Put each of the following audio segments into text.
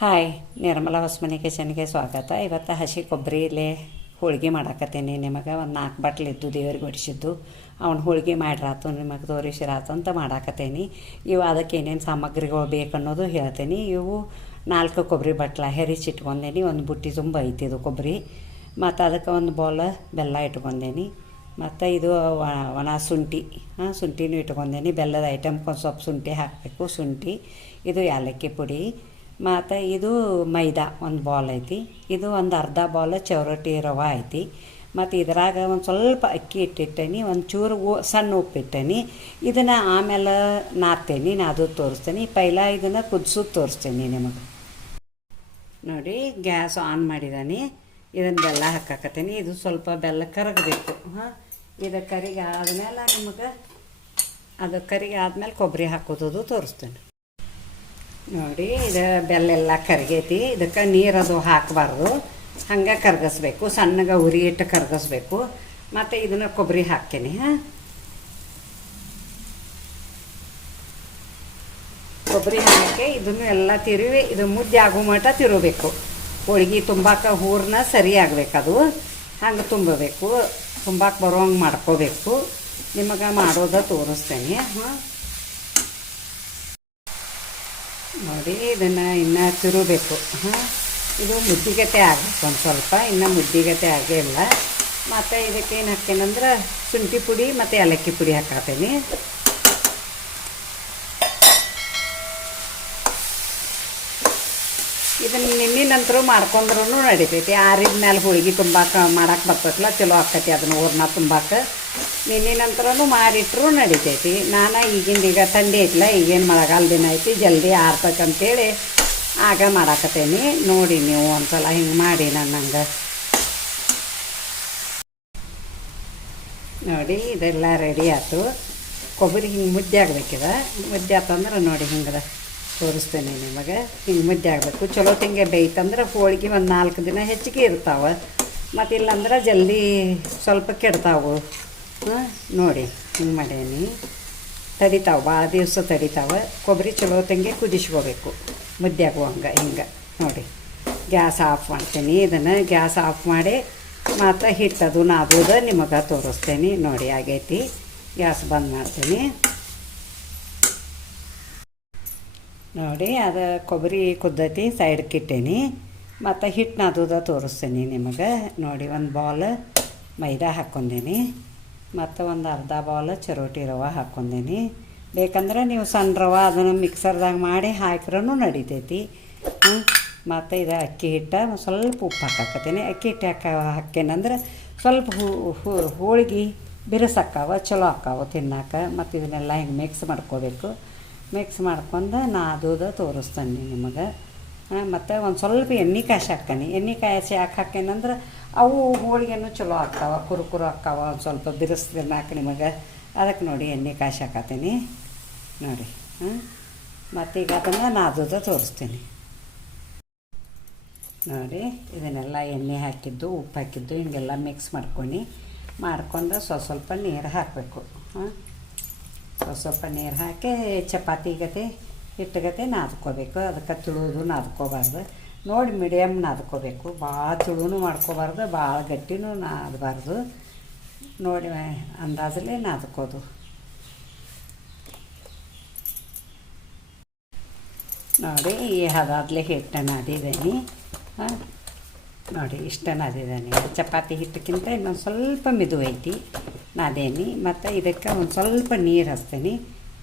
Hi, Nirmala Hosamani ಕಿಚನ್ಗೆ ಸ್ವಾಗತ. ಇವತ್ತು ಹಸಿ ಕೊಬ್ಬರಿಲೇ ಹೋಳಿಗೆ ಮಾಡಾಕತ್ತೀನಿ. ನಿಮಗೆ ಒಂದು 4 ಬಟ್ಲಿದ್ದು ದೇವ್ರಿಗೆ ಹೊಡಿಸಿದ್ದು ಅವ್ನು ಹೋಳಿಗೆ ಮಾಡಿರಾತು ನಿಮಗೆ ತೋರಿಸಿರಾತು ಅಂತ ಮಾಡಾಕತ್ತೀನಿ. ಇವು ಅದಕ್ಕೆ ಏನೇನು ಸಾಮಗ್ರಿಗಳು ಬೇಕನ್ನೋದು ಹೇಳ್ತೀನಿ. ಇವು 4 ಕೊಬ್ಬರಿ ಬಟ್ಲ ಹೆರಿಚಿಟ್ಕೊಂಡೇನಿ. ಒಂದು ಬುಟ್ಟಿ ತುಂಬ ಐತಿ ಇದು ಕೊಬ್ಬರಿ. ಮತ್ತು ಅದಕ್ಕೆ ಒಂದು ಬೌಲ್ ಬೆಲ್ಲ ಇಟ್ಕೊಂಡೇನಿ. ಮತ್ತು ಇದು ಒಣ ಶುಂಠಿ, ಶುಂಠಿನೂ ಇಟ್ಕೊಂಡೇನಿ. ಬೆಲ್ಲದ ಐಟಮ್ಗೆ ಒಂದು ಸ್ವಲ್ಪ ಶುಂಠಿ ಹಾಕಬೇಕು. ಶುಂಠಿ, ಇದು ಏಲಕ್ಕಿ ಪುಡಿ, ಮತ್ತು ಇದು ಮೈದಾ ಒಂದು ಬಾಲ್ ಐತಿ. ಇದು ಒಂದು ಅರ್ಧ ಬಾಲ್ ಚೌರಟಿ ರವೆ ಐತಿ. ಮತ್ತು ಇದ್ರಾಗ ಒಂದು ಸ್ವಲ್ಪ ಅಕ್ಕಿ ಇಟ್ಟಿಟ್ಟೇನಿ. ಒಂದು ಚೂರು ಸಣ್ಣ ಉಪ್ಪಿಟ್ಟೇನಿ. ಇದನ್ನು ಆಮೇಲೆ ನಾದು ತೋರಿಸ್ತೇನೆ. ಪೈಲ ಇದನ್ನು ಕುದಿಸೋದು ತೋರಿಸ್ತೇನೆ ನಿಮಗೆ. ನೋಡಿ, ಗ್ಯಾಸ್ ಆನ್ ಮಾಡಿದಾನೆ. ಇದನ್ನು ಬೆಲ್ಲ ಹಾಕಾಕತ್ತೀನಿ. ಇದು ಸ್ವಲ್ಪ ಬೆಲ್ಲ ಕರಗಬೇಕು. ಇದು ಕರಿಗೆ ಆದಮೇಲೆ ನಿಮಗೆ ಅದು ಕರಿಗೆ ಆದಮೇಲೆ ಕೊಬ್ಬರಿ ಹಾಕೋದು ತೋರಿಸ್ತೇನೆ. ನೋಡಿ, ಇದು ಬೆಲ್ಲೆಲ್ಲ ಕರಗೈತಿ. ಇದಕ್ಕೆ ನೀರದು ಹಾಕಬಾರ್ದು, ಹಂಗೆ ಕರಗಿಸ್ಬೇಕು. ಸಣ್ಣಗೆ ಉರಿ ಇಟ್ಟು ಕರಗಿಸ್ಬೇಕು. ಮತ್ತು ಇದನ್ನು ಕೊಬ್ಬರಿ ಹಾಕ್ತೀನಿ. ಕೊಬ್ಬರಿ ಹಾಕಿ ಇದನ್ನು ಎಲ್ಲ ತಿರುವಿ ಇದು ಮುದ್ದೆ ಆಗೋ ಮಟ್ಟ ತಿರುಬೇಕು. ಹೋಳಿಗೆ ತುಂಬಾಕ ಹೂರಣ ಸರಿ ಆಗಬೇಕದು. ಹಂಗೆ ತುಂಬಬೇಕು, ತುಂಬಾಕೆ ಬರೋಂಗೆ ಮಾಡ್ಕೋಬೇಕು. ನಿಮಗೆ ಮಾಡೋದ ತೋರಿಸ್ತೇನೆ. ನೋಡಿ, ಇದನ್ನು ಇನ್ನೂ ತಿರುಬೇಕು. ಇದು ಮುದ್ದಿಗತೆ ಆಗಬೇಕು. ಒಂದು ಸ್ವಲ್ಪ ಇನ್ನೂ ಮುದ್ದಿಗತೆ ಆಗೇ ಇಲ್ಲ. ಮತ್ತು ಇದಕ್ಕೆ ಏನು ಹಾಕ್ತೇನೆಂದ್ರೆ ಶುಂಠಿ ಪುಡಿ ಮತ್ತು ಏಲಕ್ಕಿ ಪುಡಿ ಹಾಕತ್ತೀನಿ. ಇದನ್ನು ನಿನ್ನೆ ನಂತರ ಮಾಡ್ಕೊಂಡ್ರೂ ನಡಿತೈತಿ. ಆರಿದ ಮೇಲೆ ಹೋಳಿಗೆ ತುಂಬಾಕ ಮಾಡಕ್ಕೆ ಬರ್ತೈತಲ್ಲ, ಚಲೋ ಆಕೈತಿ. ಅದನ್ನು ಹೂರ್ಣ ತುಂಬಾಕ ನಿನ್ನೆ ನಂತರನೂ ಮಾಡಿಟ್ರೂ ನಡಿತೈತಿ. ನಾನು ಈಗ ಥಂಡಿ ಐತಿಲ್ಲ, ಈಗೇನು ಮಳೆಗಾಲ ದಿನ ಐತಿ, ಜಲ್ದಿ ಆರ್ತಕ್ಕಂತೇಳಿ ಆಗ ಮಾಡಾಕತ್ತೇನಿ. ನೋಡಿ, ನೀವು ಒಂದು ಸಲ ಹಿಂಗೆ ಮಾಡಿ ನನ್ನಂಗೆ. ನೋಡಿ, ಇದೆಲ್ಲ ರೆಡಿ ಆಯ್ತು. ಕೊಬ್ಬರಿ ಹಿಂಗೆ ಮುದ್ದೆ ಆಗ್ಬೇಕಿದೆ. ಮುದ್ದೆ ಆತಂದ್ರೆ ನೋಡಿ ಹಿಂಗೆ ತೋರಿಸ್ತೇನೆ ನಿಮಗೆ. ಹಿಂಗೆ ಮುದ್ದೆ ಆಗಬೇಕು. ಚಲೋ ತಿಂಗೆ ಬೇಯ್ತಂದ್ರೆ ಹೋಳಿಗೆ ಒಂದು 4 ದಿನ ಹೆಚ್ಚಿಗೆ ಇರ್ತಾವೆ. ಮತ್ತು ಇಲ್ಲಾಂದ್ರೆ ಜಲ್ದಿ ಸ್ವಲ್ಪ ಕೆಡ್ತಾವೆ. ನೋಡಿ, ಹಿಂಗೆ ಮಾಡೇನಿ. ತಡಿತಾವೆ, ಭಾಳ ದಿವಸ ತಡಿತಾವೆ. ಕೊಬ್ಬರಿ ಚಲೋ ತಂಗೆ ಕುದಿಸ್ಕೋಬೇಕು, ಮುದ್ದೆ ಆಗುವಂಗೆ. ಹಿಂಗೆ ನೋಡಿ, ಗ್ಯಾಸ್ ಆಫ್ ಮಾಡ್ತೀನಿ. ಇದನ್ನು ಗ್ಯಾಸ್ ಆಫ್ ಮಾಡಿ ಮತ್ತು ಹಿಟ್ಟದು ನಾದೋದು ನಿಮಗೆ ತೋರಿಸ್ತೇನೆ. ನೋಡಿ, ಆಗೈತಿ. ಗ್ಯಾಸ್ ಬಂದ್ ಮಾಡ್ತೀನಿ. ನೋಡಿ, ಅದು ಕೊಬ್ಬರಿ ಕುದ್ದೈತಿ, ಸೈಡ್ಗೆ ಇಟ್ಟೇನಿ. ಮತ್ತು ಹಿಟ್ಟು ನಾದೋದ ತೋರಿಸ್ತೇನೆ ನಿಮಗೆ. ನೋಡಿ, ಒಂದು ಬೌಲ್ ಮೈದಾ ಹಾಕ್ಕೊಂಡೇನಿ. ಮತ್ತು ಒಂದು ಅರ್ಧ ಬೌಲ್ ಚರೋಟಿ ರವೆ ಹಾಕ್ಕೊಂಡೇನಿ. ಬೇಕಂದ್ರೆ ನೀವು ಸಣ್ಣ ರವೆ ಅದನ್ನು ಮಿಕ್ಸರ್ದಾಗ ಮಾಡಿ ಹಾಕಿದ್ರೂ ನಡಿತೈತಿ. ಮತ್ತು ಇದು ಅಕ್ಕಿ ಹಿಟ್ಟು ಸ್ವಲ್ಪ ಉಪ್ಪು ಹಾಕಾಕತ್ತೀನಿ. ಅಕ್ಕಿ ಹಿಟ್ಟು ಹಾಕೇನಂದ್ರೆ ಸ್ವಲ್ಪ ಹೋಳಿಗೆ ಬಿರುಸಾಕ್ಕಾವ, ಚಲೋ ಆಕ್ಕಾವ ತಿನ್ನಾಕ. ಮತ್ತು ಇದನ್ನೆಲ್ಲ ಹಿಂಗೆ ಮಿಕ್ಸ್ ಮಾಡ್ಕೋಬೇಕು. ಮಿಕ್ಸ್ ಮಾಡ್ಕೊಂಡು ನಾದೋದು ತೋರಿಸ್ತಾನೆ ನಿಮಗೆ. ಮತ್ತು ಒಂದು ಸ್ವಲ್ಪ ಎಣ್ಣೆ ಕಾಯಿ ಹಾಕ್ತಾನೆ. ಎಣ್ಣೆ ಕಾಯಿ ಹಾಕೇನಂದ್ರೆ ಅವು ಹೋಳಿಗೆನೂ ಚಲೋ ಆಗ್ತಾವೆ, ಕುರುಕುರು ಆಕ್ಕಾವ. ಒಂದು ಸ್ವಲ್ಪ ಬಿರುಸ್ದಿನಾಕ ನಿಮಗೆ. ಅದಕ್ಕೆ ನೋಡಿ, ಎಣ್ಣೆ ಕಾಯಿ ಹಾಕತ್ತೀನಿ. ನೋಡಿ, ಮತ್ತು ಈಗ ಅದನ್ನು ನಾದೋದು ತೋರಿಸ್ತೀನಿ. ನೋಡಿ, ಇದನ್ನೆಲ್ಲ ಎಣ್ಣೆ ಹಾಕಿದ್ದು, ಉಪ್ಪು ಹಾಕಿದ್ದು ಹಿಂಗೆಲ್ಲ ಮಿಕ್ಸ್ ಮಾಡ್ಕೊಂಡು ಸ್ವಲ್ಪ ನೀರು ಹಾಕಬೇಕು. ಸ್ವಲ್ಪ ನೀರು ಹಾಕಿ ಚಪಾತಿ ಗತೆ ಹಿಟ್ಟುಗತೆ ನಾದ್ಕೋಬೇಕು. ಅದಕ್ಕೆ ತುಳುದು ನಾದ್ಕೋಬಾರ್ದು. ನೋಡಿ, ಮೀಡಿಯಮ್ ನಾದ್ಕೋಬೇಕು. ಭಾಳ ತುಳುನೂ ಮಾಡ್ಕೋಬಾರ್ದು, ಭಾಳ ಗಟ್ಟಿನೂ ನಾದಬಾರ್ದು. ನೋಡಿ, ಅಂದಾಜಲ್ಲೇ ನಾದ್ಕೋದು. ನೋಡಿ, ಈ ಹದಾದ್ಲೆ ಹಿಟ್ಟು ನಾದಿದ್ದೀನಿ. ನೋಡಿ, ಇಷ್ಟ ನಾದಿದ್ದೀನಿ. ಚಪಾತಿ ಹಿಟ್ಟಕ್ಕಿಂತ ಇನ್ನೊಂದು ಸ್ವಲ್ಪ ಮಿದು ಐತಿ ನಾದೇನಿ. ಮತ್ತು ಇದಕ್ಕೆ ಒಂದು ಸ್ವಲ್ಪ ನೀರು ಹಚ್ತೀನಿ.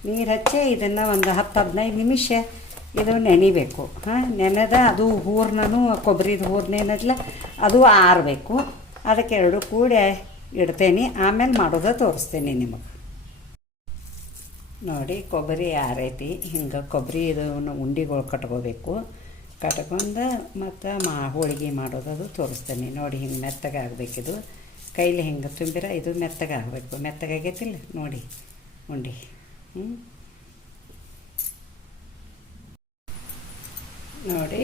ನೀರು ಹಚ್ಚಿ ಇದನ್ನು ಒಂದು 10-15 ನಿಮಿಷ ಇದು ನೆನಿಬೇಕು. ನೆನೆದ ಅದು ಹೂರ್ಣನೂ ಕೊಬ್ಬರಿದು ಹೂರ್ಣ ಏನಲ್ಲ, ಅದು ಆರಬೇಕು. ಅದಕ್ಕೆ ಎರಡು ಕೂಡಿ ಇಡ್ತೇನೆ. ಆಮೇಲೆ ಮಾಡೋದು ತೋರಿಸ್ತೀನಿ ನಿಮಗೆ. ನೋಡಿ, ಕೊಬ್ಬರಿ ಆರೈತಿ. ಹಿಂಗೆ ಕೊಬ್ಬರಿ ಇದನ್ನು ಉಂಡೆಗಳು ಕಟ್ಕೋಬೇಕು. ಕಟ್ಕೊಂಡು ಮತ್ತು ಹೋಳಿಗೆ ಮಾಡೋದು ತೋರಿಸ್ತೇನೆ. ನೋಡಿ, ಹಿಂಗೆ ಮೆತ್ತಗೆ ಆಗಬೇಕಿದು. ಕೈಲಿ ಹಿಂಗೆ ತುಂಬಿರ ಇದು ಮೆತ್ತಗೆ ಆಗಬೇಕು. ಮೆತ್ತಗಾಗೈತಿಲ್ಲ ನೋಡಿ ಉಂಡೆ. ನೋಡಿ,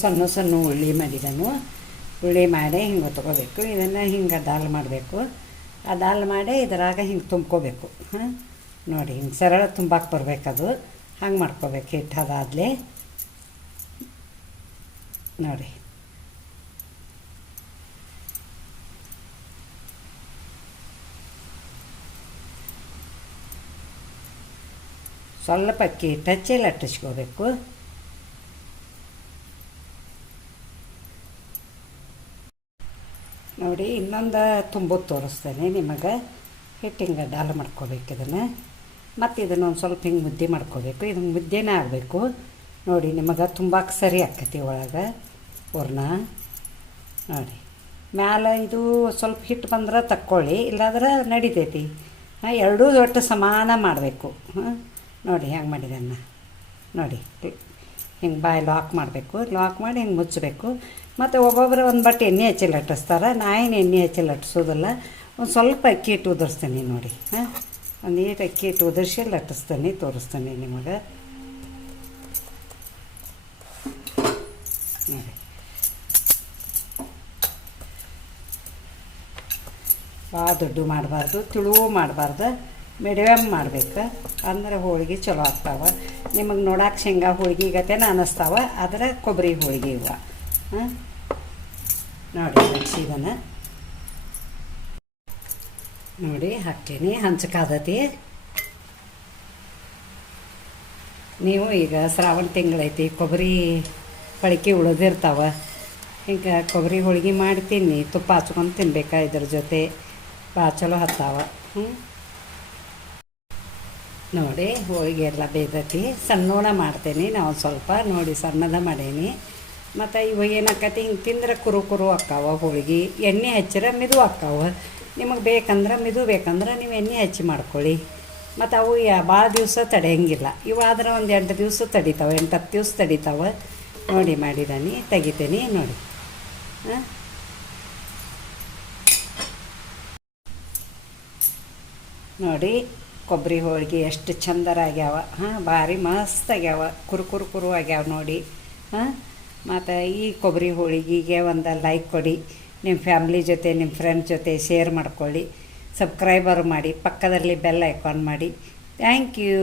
ಸಣ್ಣ ಸಣ್ಣ ಉಳ್ಳಿ ಮಾಡಿದನು. ಉಳ್ಳಿ ಮಾಡಿ ಹಿಂಗೆ ತೊಗೋಬೇಕು. ಇದನ್ನು ಹಿಂಗೆ ದಾಲ್ ಮಾಡಬೇಕು. ಆ ದಾಲ್ ಮಾಡಿ ಇದರಾಗ ಹಿಂಗೆ ತುಂಬ್ಕೋಬೇಕು. ನೋಡಿ, ಹಿಂಗೆ ಸರಳ ತುಂಬಾಕೆ ಬರಬೇಕದು. ಹಂಗೆ ಮಾಡ್ಕೋಬೇಕು. ಹಿಟ್ಟು ಅದಾದ್ಲೇ ನೋಡಿ. ಸ್ವಲ್ಪ ಅಕ್ಕಿ ಹಿಟ್ಟು ಲಟ್ಟಿಸ್ಕೋಬೇಕು. ನೋಡಿ, ಇನ್ನೊಂದು ತುಂಬೋದು ತೋರಿಸ್ತೇನೆ ನಿಮಗೆ. ಹಿಟ್ಟು ಹಿಂಗೆ ಡಾಲ್ ಮಾಡ್ಕೋಬೇಕು ಇದನ್ನು. ಮತ್ತು ಇದನ್ನು ಒಂದು ಸ್ವಲ್ಪ ಹಿಂಗೆ ಮುದ್ದೆ ಮಾಡ್ಕೋಬೇಕು. ಇದನ್ನು ಮುದ್ದೆನೇ ಆಗಬೇಕು ನೋಡಿ. ನಿಮಗೆ ತುಂಬಾಕ್ ಸರಿ ಆಕತಿ ಒಳಗೆ ಹೂರ್ಣ. ನೋಡಿ, ಮ್ಯಾಲೆ ಇದು ಸ್ವಲ್ಪ ಹಿಟ್ಟು ಬಂದ್ರೆ ತಕ್ಕೊಳ್ಳಿ, ಇಲ್ಲಾಂದ್ರೆ ನಡಿತೈತಿ. ಎರಡೂ ಒಟ್ಟು ಸಮಾನ ಮಾಡಬೇಕು. ನೋಡಿ ಹೆಂಗೆ ಮಾಡಿದೆನ್ನ ನೋಡಿ. ಹಿಂಗೆ ಬಾಯಿ ಲಾಕ್ ಮಾಡಬೇಕು. ಲಾಕ್ ಮಾಡಿ ಹಿಂಗೆ ಮುಚ್ಚಬೇಕು. ಮತ್ತು ಒಬ್ಬೊಬ್ಬರು ಒಂದು ಬಟ್ಟೆ ಎಣ್ಣೆ ಹಚ್ಚಿ ಲಟ್ಟಿಸ್ತಾರೆ. ನಾ ಏನು ಎಣ್ಣೆ ಹಚ್ಚಿ ಲಟ್ಟಿಸೋದಿಲ್ಲ. ಒಂದು ಸ್ವಲ್ಪ ಅಕ್ಕಿ ಹಿಟ್ಟು ಉದುರಿಸ್ತೀನಿ ನೋಡಿ. ಒಂದು ನೀರು ಅಕ್ಕಿ ಹಿಟ್ಟು ಉದುರಿಸಿ ಲಟ್ಟಿಸ್ತೀನಿ, ತೋರಿಸ್ತೀನಿ ನಿಮಗೆ ನೋಡಿ. ಭಾಳ ದೊಡ್ಡ ಮಾಡಬಾರ್ದು, ತುಳುವು ಮಾಡಬಾರ್ದು, ಮಿಡಿಯಮ್ ಮಾಡ್ಬೇಕು. ಅಂದ್ರೆ ಹೋಳಿಗೆ ಚಲೋ ಆಗ್ತಾವೆ. ನಿಮಗೆ ನೋಡಕ್ಕೆ ಶೇಂಗಾ ಹೋಳಿಗೆ ಗತೆನ ಅನ್ನಿಸ್ತಾವೆ, ಆದರೆ ಕೊಬ್ಬರಿ ಹೋಳಿಗೆ ಇವ. ನೋಡಿ ಲಟ್ಸಿದನ ನೋಡಿ ಹಾಕ್ತೀನಿ. ಹಂಚಕಾದತಿ. ನೀವು ಈಗ ಶ್ರಾವಣ ತಿಂಗಳೈತಿ, ಕೊಬ್ಬರಿ ಪಳಿಕೆ ಉಳಿದಿರ್ತಾವೆ. ಈಗ ಕೊಬ್ಬರಿ ಹೋಳಿಗೆ ಮಾಡಿ ತಿನ್ನಿ, ತುಪ್ಪ ಹಚ್ಕೊಂಡು ತಿನ್ಬೇಕಾ ಇದ್ರ ಜೊತೆ. ಭಾಳ ಚಲೋ ಹತ್ತಾವ. ನೋಡಿ ಹೋಳಿಗೆ ಎಲ್ಲ ಬೇಯ್ದತಿ. ಸಣ್ಣೋಣ ಮಾಡ್ತೇನೆ ನಾವು ಸ್ವಲ್ಪ ನೋಡಿ, ಸಣ್ಣದ ಮಾಡೇನಿ. ಮತ್ತು ಇವು ಏನಾಕತಿ, ಹಿಂಗೆ ತಿಂದ್ರೆ ಕುರು ಕುರು ಅಕ್ಕಾವ ಹೋಳಿಗೆ. ಎಣ್ಣೆ ಹಚ್ಚಿರ ಮಿದು ಅಕ್ಕಾವ. ನಿಮಗೆ ಬೇಕಂದ್ರೆ ಮಿದು ಬೇಕಂದ್ರೆ ನೀವು ಎಣ್ಣೆ ಹಚ್ಚಿ ಮಾಡ್ಕೊಳ್ಳಿ. ಮತ್ತು ಅವು ಭಾಳ ದಿವಸ ತಡೆಯಂಗಿಲ್ಲ. ಇವಾದ್ರೆ ಒಂದು 8 ದಿವಸ ತಡಿತಾವೆ, 8-10 ದಿವಸ ತಡಿತಾವೆ. ನೋಡಿ ಮಾಡಿದಾನಿ, ತೆಗಿತೀನಿ ನೋಡಿ. ನೋಡಿ ಕೊಬ್ಬರಿ ಹೋಳಿಗೆ ಎಷ್ಟು ಚಂದರಾಗ್ಯಾವ. ಭಾರಿ ಮಸ್ತ್ ಆಗ್ಯಾವ, ಕುರು ಆಗ್ಯಾವ ನೋಡಿ. ಮತ್ತು ಈ ಕೊಬ್ಬರಿ ಹೋಳಿಗೆಗೆ ಒಂದು ಲೈಕ್ ಕೊಡಿ. ನಿಮ್ಮ ಫ್ಯಾಮ್ಲಿ ಜೊತೆ, ನಿಮ್ಮ ಫ್ರೆಂಡ್ ಜೊತೆ ಶೇರ್ ಮಾಡ್ಕೊಳ್ಳಿ. ಸಬ್ಸ್ಕ್ರೈಬರ್ ಮಾಡಿ, ಪಕ್ಕದಲ್ಲಿ ಬೆಲ್ ಐಕಾನ್ ಮಾಡಿ. Thank you.